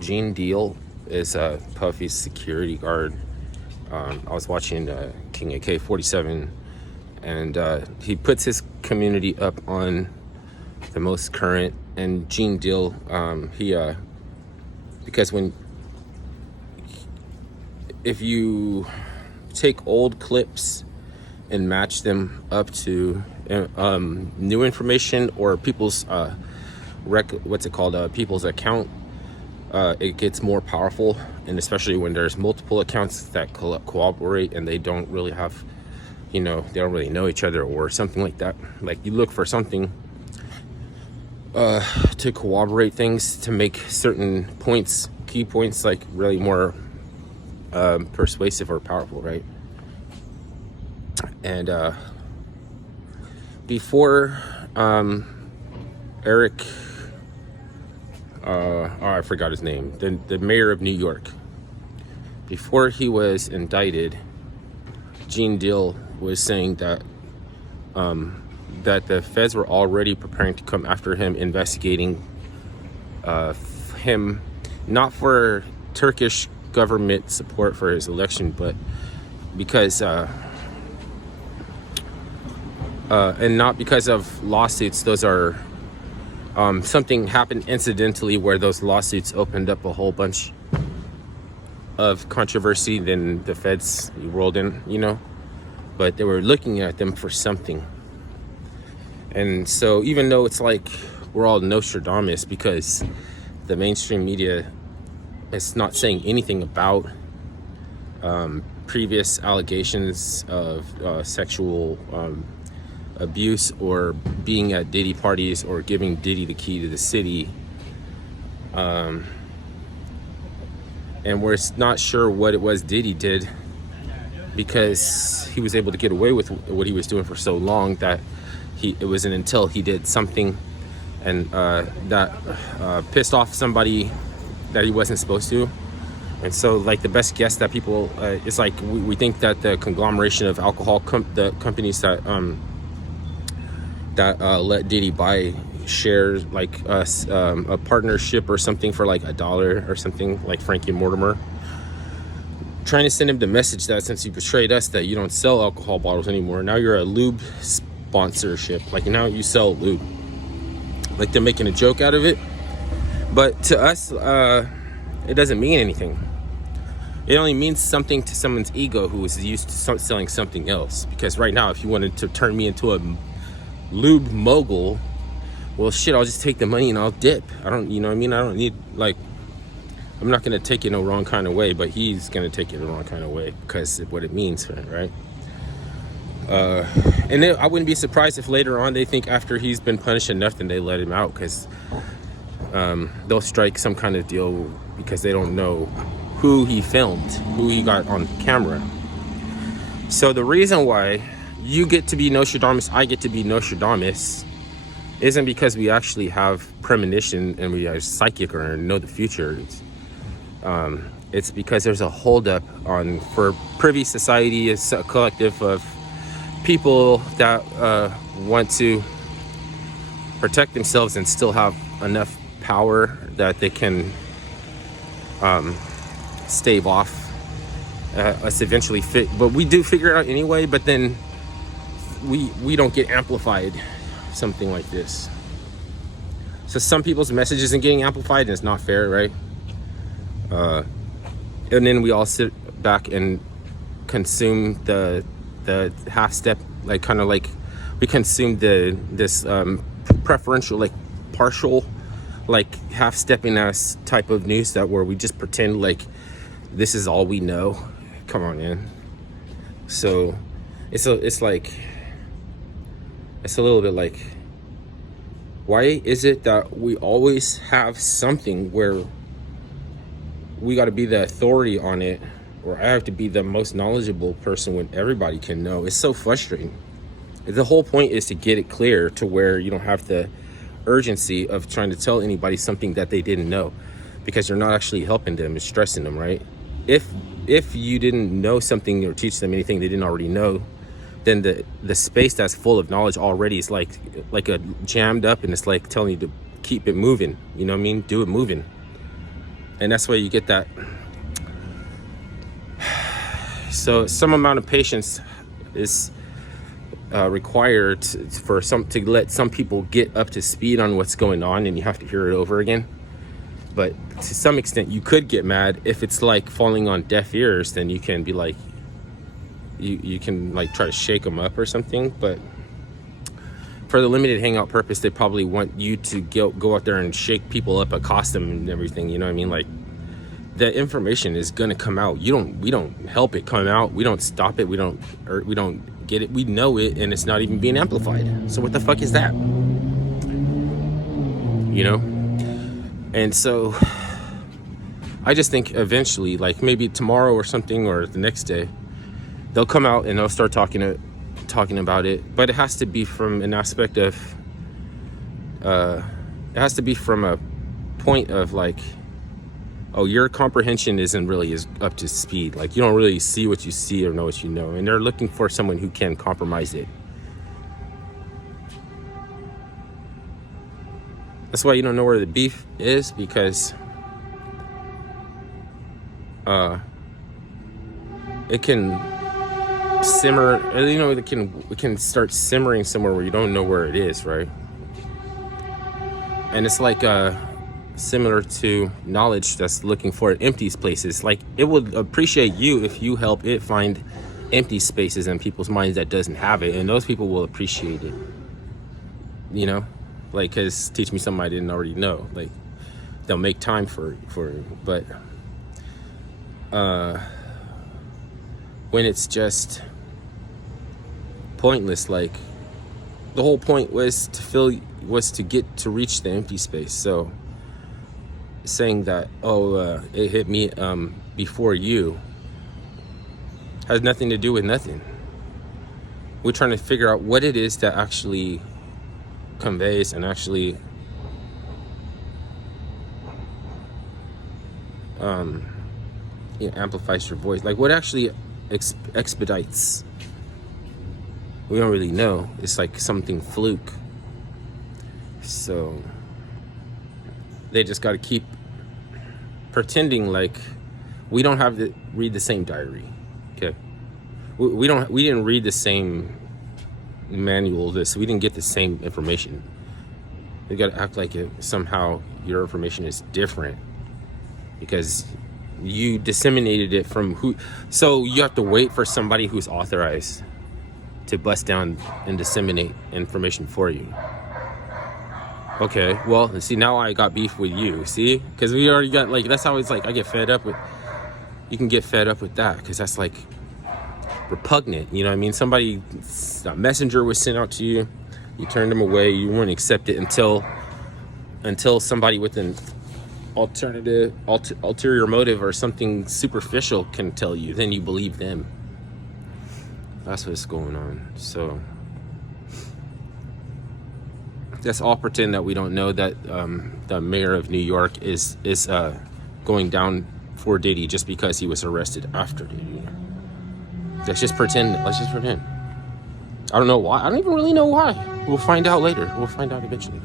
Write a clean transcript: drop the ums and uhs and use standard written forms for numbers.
Gene Deal is Puffy's security guard. I was watching King AK-47, and he puts his community up on the most current. And Gene Deal, because if you take old clips and match them up to new information or people's people's account, it gets more powerful. And especially when there's multiple accounts that cooperate and they don't really have, they don't really know each other or something like that. Like, you look for something to corroborate things, to make certain points, key points, like really more persuasive or powerful, right? And before Eric, I forgot his name, the mayor of New York, before he was indicted, Gene Deal was saying that that the feds were already preparing to come after him, investigating him, not for Turkish government support for his election, but because and not because of lawsuits. Those are something happened incidentally where those lawsuits opened up a whole bunch of controversy. Then the feds rolled in, but they were looking at them for something. And so even though it's like we're all Nostradamus because the mainstream media is not saying anything about previous allegations of sexual abuse or being at Diddy parties or giving Diddy the key to the city, and we're not sure what it was Diddy did, because he was able to get away with what he was doing for so long that it wasn't until he did something and that pissed off somebody that he wasn't supposed to. And so, like, the best guess that people it's like we think that the conglomeration of alcohol the companies that let Diddy buy shares, like a partnership or something for like $1 or something, like Frankie Mortimer, trying to send him the message that since you betrayed us, that you don't sell alcohol bottles anymore. Now you're a lube sponsorship. Like, now you sell lube. Like, they're making a joke out of it. But to us, it doesn't mean anything. It only means something to someone's ego who is used to selling something else. Because right now, if you wanted to turn me into a lube mogul, well, shit, I'll just take the money and I'll dip. I don't, I don't need, like, I'm not going to take it in a wrong kind of way, but he's going to take it in a wrong kind of way because of what it means, right? And then I wouldn't be surprised if later on they think after he's been punished enough, then they let him out, because they'll strike some kind of deal because they don't know who he filmed, who he got on camera. So the reason why you get to be Nostradamus, I get to be Nostradamus, isn't because we actually have premonition and we are psychic or know the future. It's because there's a holdup for Privy Society is a collective of people that want to protect themselves and still have enough power that they can stave off us eventually fit. But we do figure it out anyway, but then we don't get amplified, something like this. So some people's message isn't getting amplified, and it's not fair, right? And then we all sit back and consume the half step, like, kind of like we consume this preferential, like partial, like half stepping ass type of news that where we just pretend like this is all we know. Come on, man. So it's a little bit like, why is it that we always have something where we got to be the authority on it, or I have to be the most knowledgeable person when everybody can know? It's so frustrating. The whole point is to get it clear to where you don't have the urgency of trying to tell anybody something that they didn't know, because you're not actually helping them, it's stressing them, right? If you didn't know something or teach them anything they didn't already know, then the space that's full of knowledge already is like a jammed up, and it's like telling you to keep it moving. You know what I mean? Do it moving. And that's why you get that. So some amount of patience is required to let some people get up to speed on what's going on, and you have to hear it over again. But to some extent, you could get mad if it's like falling on deaf ears. Then you can be like, you can like try to shake them up or something. But for the limited hangout purpose, they probably want you to go out there and shake people up, accost them and everything. You know what I mean? Like, the information is gonna come out. We don't help it come out. We don't stop it. We don't get it. We know it, and it's not even being amplified. So what the fuck is that? You know? And so I just think eventually, like maybe tomorrow or something, or the next day, they'll come out and they'll start talking about it. But it has to be from an aspect of it has to be from a point of like, oh, your comprehension isn't really as up to speed. Like, you don't really see what you see or know what you know. And they're looking for someone who can compromise it. That's why you don't know where the beef is, because it can simmer, you know, it can start simmering somewhere where you don't know where it is, right? And it's like similar to knowledge that's looking for empty spaces. Like, it would appreciate you if you help it find empty spaces in people's minds that doesn't have it, and those people will appreciate it, you know, like, because teach me something I didn't already know. Like, they'll make time for it. But when it's just pointless, like, the whole point was to reach the empty space. So saying that, it hit me before you, has nothing to do with nothing. We're trying to figure out what it is that actually conveys and actually amplifies your voice. Like, what actually expedites? We don't really know. It's like something fluke. So they just got to keep pretending like we don't have to read the same diary. Okay, we didn't read the same manual. We didn't get the same information. We got to act like somehow your information is different because you disseminated it from who. So you have to wait for somebody who's authorized to bust down and disseminate information for you. Okay, well, see, now I got beef with you, see? Because we already got, like, that's how it's like, I get fed up with, you can get fed up with that, because that's, like, repugnant, you know what I mean? A messenger was sent out to you, you turned them away, you wouldn't accept it until somebody with an ulterior motive or something superficial can tell you, then you believe them. That's what's going on. So let's all pretend that we don't know that the mayor of New York is going down for Diddy just because he was arrested after Diddy. Let's just pretend. I don't know why. I don't even really know why. We'll find out later. We'll find out eventually.